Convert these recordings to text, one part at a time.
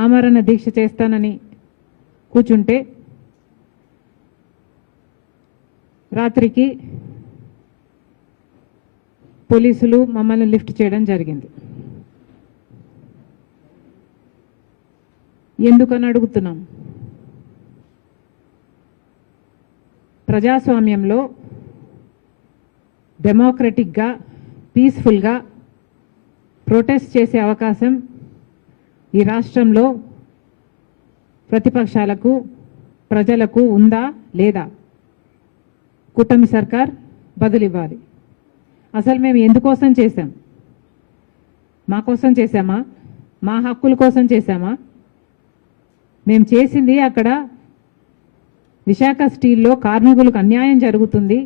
ఆమరణ దీక్ష చేస్తానని కూర్చుంటే రాత్రికి పోలీసులు మమ్మల్ని లిఫ్ట్ చేయడం జరిగింది ఎందుకని అడుగుతున్నాం ప్రజాస్వామ్యంలో డెమోక్రటిక్గా పీస్ఫుల్గా ప్రొటెస్ట్ చేసే అవకాశం ఈ రాష్ట్రంలో ప్రతిపక్షాలకు ప్రజలకు ఉందా లేదా కూటమి సర్కార్ బదులివ్వాలి అసలు మేము ఎందుకోసం చేశాం మా కోసం చేశామా మా హక్కుల కోసం చేశామా మేము చేసింది అక్కడ విశాఖ స్టీల్లో కార్మికులకు అన్యాయం జరుగుతుంది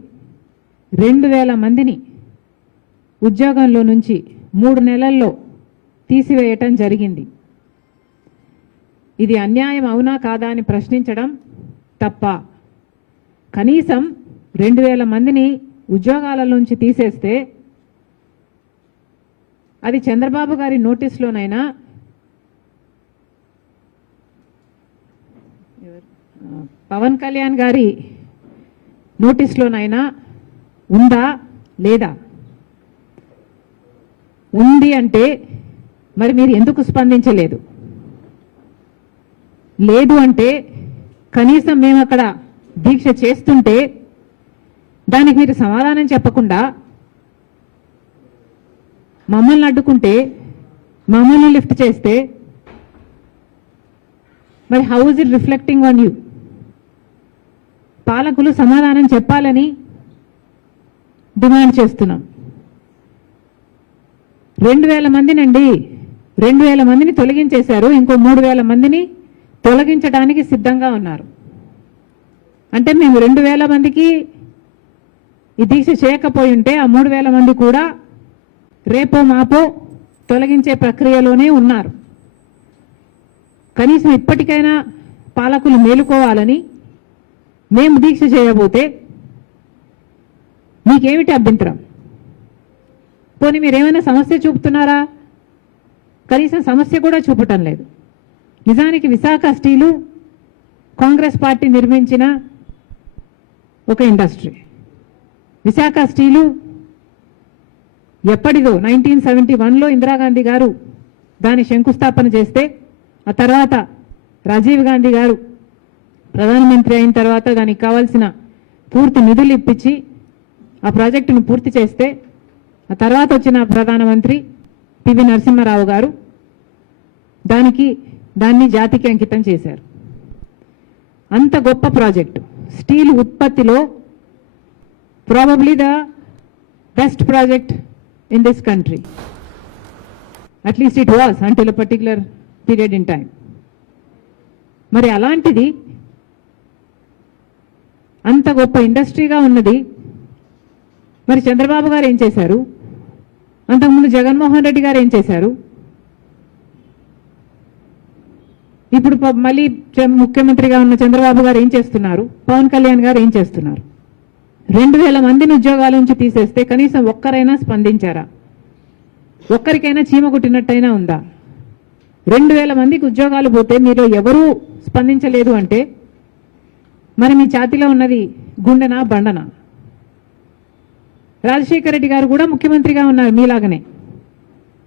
రెండు వేల మందిని ఉద్యోగంలో నుంచి మూడు నెలల్లో తీసివేయటం జరిగింది ఇది అన్యాయం అవునా కాదా అని ప్రశ్నించడం తప్ప కనీసం రెండు వేల మందిని ఉద్యోగాల నుంచి తీసేస్తే అది చంద్రబాబు గారి నోటీస్లోనైనా పవన్ కళ్యాణ్ గారి నోటీస్లోనైనా ఉందా లేదా ఉంది అంటే మరి మీరు ఎందుకు స్పందించలేదు లేదు అంటే కనీసం మేము అక్కడ దీక్ష చేస్తుంటే దానికి మీరు సమాధానం చెప్పకుండా మమ్మల్ని అడ్డుకుంటే మమ్మల్ని లిఫ్ట్ చేస్తే మరి how is it reflecting on you పాలకులు సమాధానం చెప్పాలని డిమాండ్ చేస్తున్నాం రెండు వేల మందినండి రెండు వేల మందిని తొలగించేశారు ఇంకో మూడు వేల మందిని తొలగించడానికి సిద్ధంగా ఉన్నారు అంటే మేము రెండు వేల మందికి ఈ దీక్ష చేయకపోయి ఉంటే ఆ మూడు వేల మంది కూడా రేపో మాపో తొలగించే ప్రక్రియలోనే ఉన్నారు కనీసం ఇప్పటికైనా పాలకులు మేలుకోవాలని మేము దీక్ష చేయబోతే మీకేమిటి అభ్యంతరం పోనీ మీరేమైనా సమస్య చూపుతున్నారా కనీసం సమస్య కూడా చూపటం లేదు నిజానికి విశాఖ స్టీలు కాంగ్రెస్ పార్టీ నిర్మించిన ఒక ఇండస్ట్రీ విశాఖ స్టీలు ఎప్పటిదో నైన్టీన్ సెవెంటీ వన్లో ఇందిరాగాంధీ గారు దాని శంకుస్థాపన చేస్తే ఆ తర్వాత రాజీవ్ గాంధీ గారు ప్రధానమంత్రి అయిన తర్వాత దానికి కావాల్సిన పూర్తి నిధులు ఇప్పించి ఆ ప్రాజెక్టును పూర్తి చేస్తే ఆ తర్వాత వచ్చిన ప్రధానమంత్రి పివి నరసింహారావు గారు దానికి దాన్ని జాతికి అంకితం చేశారు అంత గొప్ప ప్రాజెక్టు స్టీల్ ఉత్పత్తిలో probably the best project in this country at least it was until particular period in time మరి అలాంటిది అంత గొప్ప ఇండస్ట్రీగా ఉన్నది మరి చంద్రబాబు గారు ఏం చేశారు అంతకుముందు జగన్మోహన్ రెడ్డి గారు ఏం చేశారు ఇప్పుడు మళ్ళీ ముఖ్యమంత్రిగా ఉన్న చంద్రబాబు గారు ఏం చేస్తున్నారు పవన్ కళ్యాణ్ గారు ఏం చేస్తున్నారు రెండు వేల మందిని ఉద్యోగాల నుంచి తీసేస్తే కనీసం ఒక్కరైనా స్పందించారా ఒక్కరికైనా చీమ కొట్టినట్టయినా ఉందా రెండు వేల మందికి ఉద్యోగాలు పోతే మీలో ఎవరూ స్పందించలేదు అంటే మరి మీ ఛాతిలో ఉన్నది గుండెనా బండనా రాజశేఖర రెడ్డి గారు కూడా ముఖ్యమంత్రిగా ఉన్నారు మీలాగనే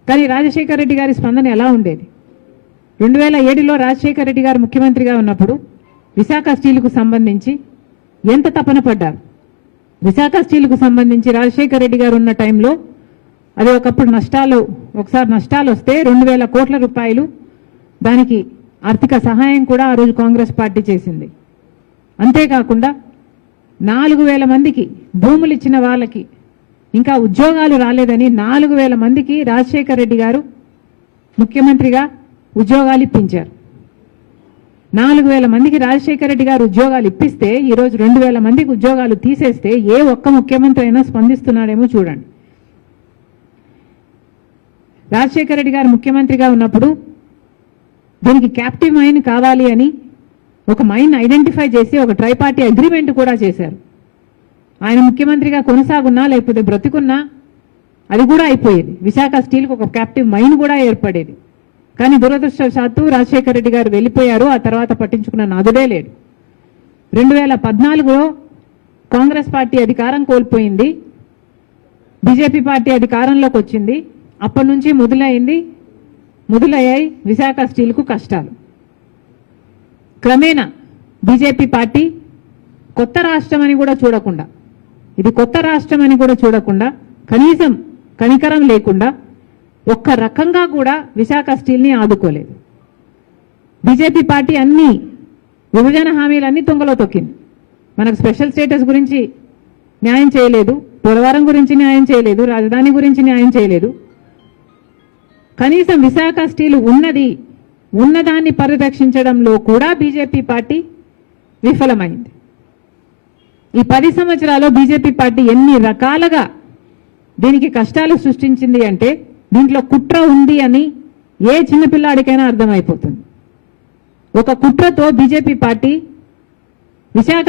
కానీ రాజశేఖర రెడ్డి గారి స్పందన ఎలా ఉండేది రెండు వేల ఏడులో రాజశేఖర రెడ్డి గారు ముఖ్యమంత్రిగా ఉన్నప్పుడు విశాఖ స్టీల్కు సంబంధించి ఎంత తపన పడ్డారు విశాఖ స్టీల్కు సంబంధించి రాజశేఖర రెడ్డి గారు ఉన్న టైంలో అది ఒకప్పుడు నష్టాలు ఒకసారి నష్టాలు వస్తే రెండు వేల కోట్ల రూపాయలు దానికి ఆర్థిక సహాయం కూడా ఆ రోజు కాంగ్రెస్ పార్టీ చేసింది అంతేకాకుండా నాలుగు వేల మందికి భూములు ఇచ్చిన వాళ్ళకి ఇంకా ఉద్యోగాలు రాలేదని నాలుగు వేల మందికి రాజశేఖర రెడ్డి గారు ముఖ్యమంత్రిగా ఉద్యోగాలు ఇప్పించారు నాలుగు వేల మందికి రాజశేఖర రెడ్డి గారు ఉద్యోగాలు ఇప్పిస్తే ఈరోజు రెండు వేల మందికి ఉద్యోగాలు తీసేస్తే ఏ ఒక్క ముఖ్యమంత్రి అయినా స్పందిస్తున్నాడేమో చూడండి రాజశేఖర రెడ్డి గారు ముఖ్యమంత్రిగా ఉన్నప్పుడు దీనికి క్యాప్టివ్ మైన్ కావాలి అని ఒక మైన్ ఐడెంటిఫై చేసి ఒక ట్రైపార్టీ అగ్రిమెంట్ కూడా చేశారు ఆయన ముఖ్యమంత్రిగా కొనసాగున్నా లేకపోతే బ్రతికున్నా అది కూడా అయిపోయేది విశాఖ స్టీల్కి ఒక క్యాప్టివ్ మైన్ కూడా ఏర్పడేది కానీ దురదృష్టవశాత్తు రాజశేఖర రెడ్డి గారు వెళ్ళిపోయారు ఆ తర్వాత పట్టించుకున్న నాదుడే లేడు రెండు వేల పద్నాలుగులో కాంగ్రెస్ పార్టీ అధికారం కోల్పోయింది బీజేపీ పార్టీ అధికారంలోకి వచ్చింది అప్పటి నుంచి మొదలైంది మొదలయ్యాయి విశాఖ స్టీల్కు కష్టాలు క్రమేణా బీజేపీ పార్టీ కొత్త రాష్ట్రం అని కూడా చూడకుండా ఇది కొత్త రాష్ట్రం అని కూడా చూడకుండా కనీసం కనికరం లేకుండా ఒక్క రకంగా కూడా విశాఖ స్టీల్ని ఆదుకోలేదు బీజేపీ పార్టీ అన్ని విభజన హామీలన్నీ తుంగలో తొక్కింది మనకు స్పెషల్ స్టేటస్ గురించి న్యాయం చేయలేదు పోలవరం గురించి న్యాయం చేయలేదు రాజధాని గురించి న్యాయం చేయలేదు కనీసం విశాఖ స్టీల్ ఉన్నది ఉన్నదాన్ని పరిరక్షించడంలో కూడా బీజేపీ పార్టీ విఫలమైంది ఈ పది సంవత్సరాల్లో బీజేపీ పార్టీ ఎన్ని రకాలుగా దీనికి కష్టాలు సృష్టించింది అంటే దీంట్లో కుట్ర ఉంది అని ఏ చిన్నపిల్లాడికైనా అర్థమైపోతుంది ఒక కుట్రతో బీజేపీ పార్టీ విశాఖ